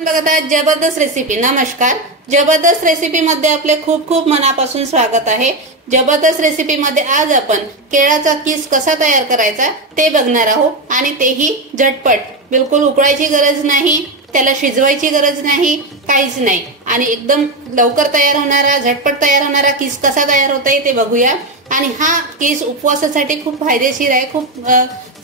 बघत आहे जबरदस्त रेसिपी। नमस्कार, जबरदस्त रेसिपी मध्ये आपले खूप खूप मनापासून स्वागत आहे। जबरदस्त रेसिपी मध्ये आज आपण केळाचा किस कसा तयार करायचा ते बघणार आहोत आणि तेही झटपट। बिलकुल उकळायची गरज नाही, त्याला शिजवायची गरज नाही, काहीच नाही आणि एकदम लवकर तयार होणारा, झटपट तयार होणारा किस कसा तयार होतोय ते बघूया। आणि हा किस उपवासासाठी खूप फायदेशीर आहे, खूप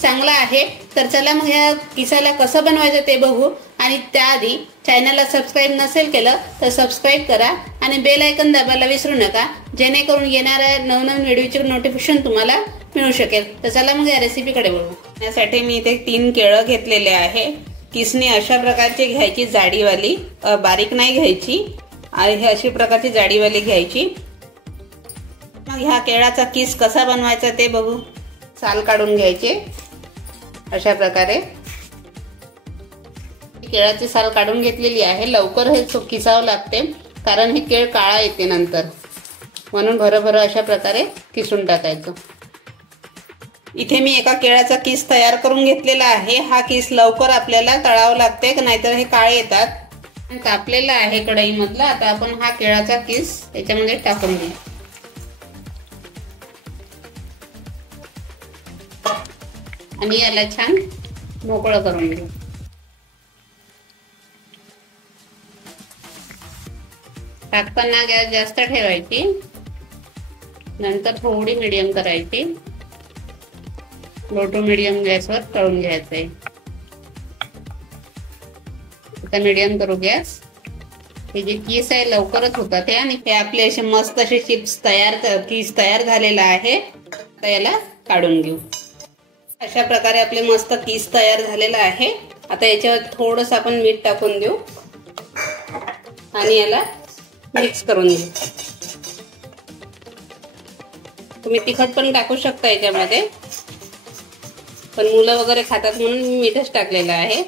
चांगला आहे। तर चला मग या किसाला कसं बनवायचं ते बघू। आणि त्याआधी चॅनलला सबस्क्राइब नसेल केलं तर सबस्क्राइब करा आणि बेल आयकॉन दाबायला विसरू नका, जेणेकरून येणाऱ्या नवनवीन व्हिडिओचे नोटिफिकेशन तुम्हाला मिळू शकेल। तर चला मग या रेसिपीकडे वळू। यासाठी मी इथे 3 केळं घेतलेले आहे। किसनी अशा प्रकारची घ्यायची, जाडीवाली, बारीक नाही घ्यायची आणि हे अशी प्रकारची जाडीवाली घ्यायची। मग ह्या केळाचा किस कसा बनवायचा ते बघू। साल काढून घ्यायचे अशा प्रकारे। केळाची साल काढून घेतलेली आहे। लवकर हे किसावं लागते कारण हे केळ काळा येते नंतर, म्हणून भरभर अशा प्रकारे किसून टाकायचं। इथे मी एका केळाचा किस तयार करून घेतलेला आहे। हा किस लवकर आपल्याला तळावं लागते, नाहीतर हे काळे येतात। कापलेला आहे कढईमधला। आता आपण हा केळाचा किस याच्यामध्ये टाकून घेऊ आणि याला छान मोकळं करून घेऊ। टाकताना गॅस जास्त ठेवायची, नंतर थोडी मीडियम करायची, लो टू मीडियम गॅसवर तळून घ्यायचंय। आता मीडियम करू गॅस। हे जे किस आहे लवकरच होतात हे, आणि हे आपले असे मस्त असे चिप्स किस तयार झालेला आहे। आता याला काढून घेऊ। अशा प्रकारे आपले मस्त किस तयार झालेला आहे। आता याच्यावर थोडंसं आपण मीठ टाकून देऊ आणि याला मिक्स करून घेऊ। तुम्ही तिखट पण टाकू शकता याच्यामध्ये, पण मुलं वगैरे खातात म्हणून मी मीठच टाकलेलं आहे।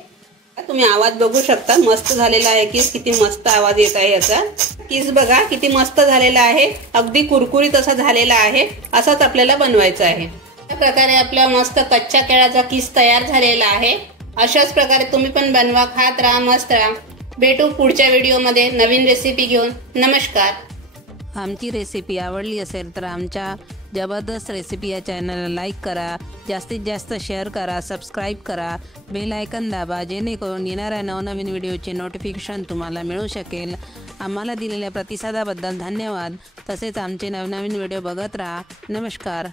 तुम्ही आवाज बघू शकता, मस्त झालेला आहे किस। किती मस्त आवाज येत आहे याचा। किस बघा किती मस्त झालेला आहे, अगदी कुरकुरीत असा झालेला आहे। असाच आपल्याला बनवायचा आहे। अशा प्रकारे आपला मस्त कच्च्या केळाचा किस तयार झालेला आहे। अशाच प्रकारे तुम्ही पण बनवा, खात राहा, मस्त राहा। भेटू पुढच्या व्हिडिओमध्ये नवीन रेसिपी घेऊन। नमस्कार। आमची रेसिपी आवडली असेल तर आमच्या जबरदस्त रेसिपी या चॅनलला लाईक करा, जास्तीत जास्त शेअर करा, सबस्क्राईब करा, बेल आयकॉन दाबा, जेणेकरून येणाऱ्या नवनवीन व्हिडिओचे नोटिफिकेशन तुम्हाला मिळू शकेल। आम्हाला दिलेल्या प्रतिसादाबद्दल धन्यवाद। तसेच आमचे नवनवीन व्हिडिओ बघत राहा। नमस्कार।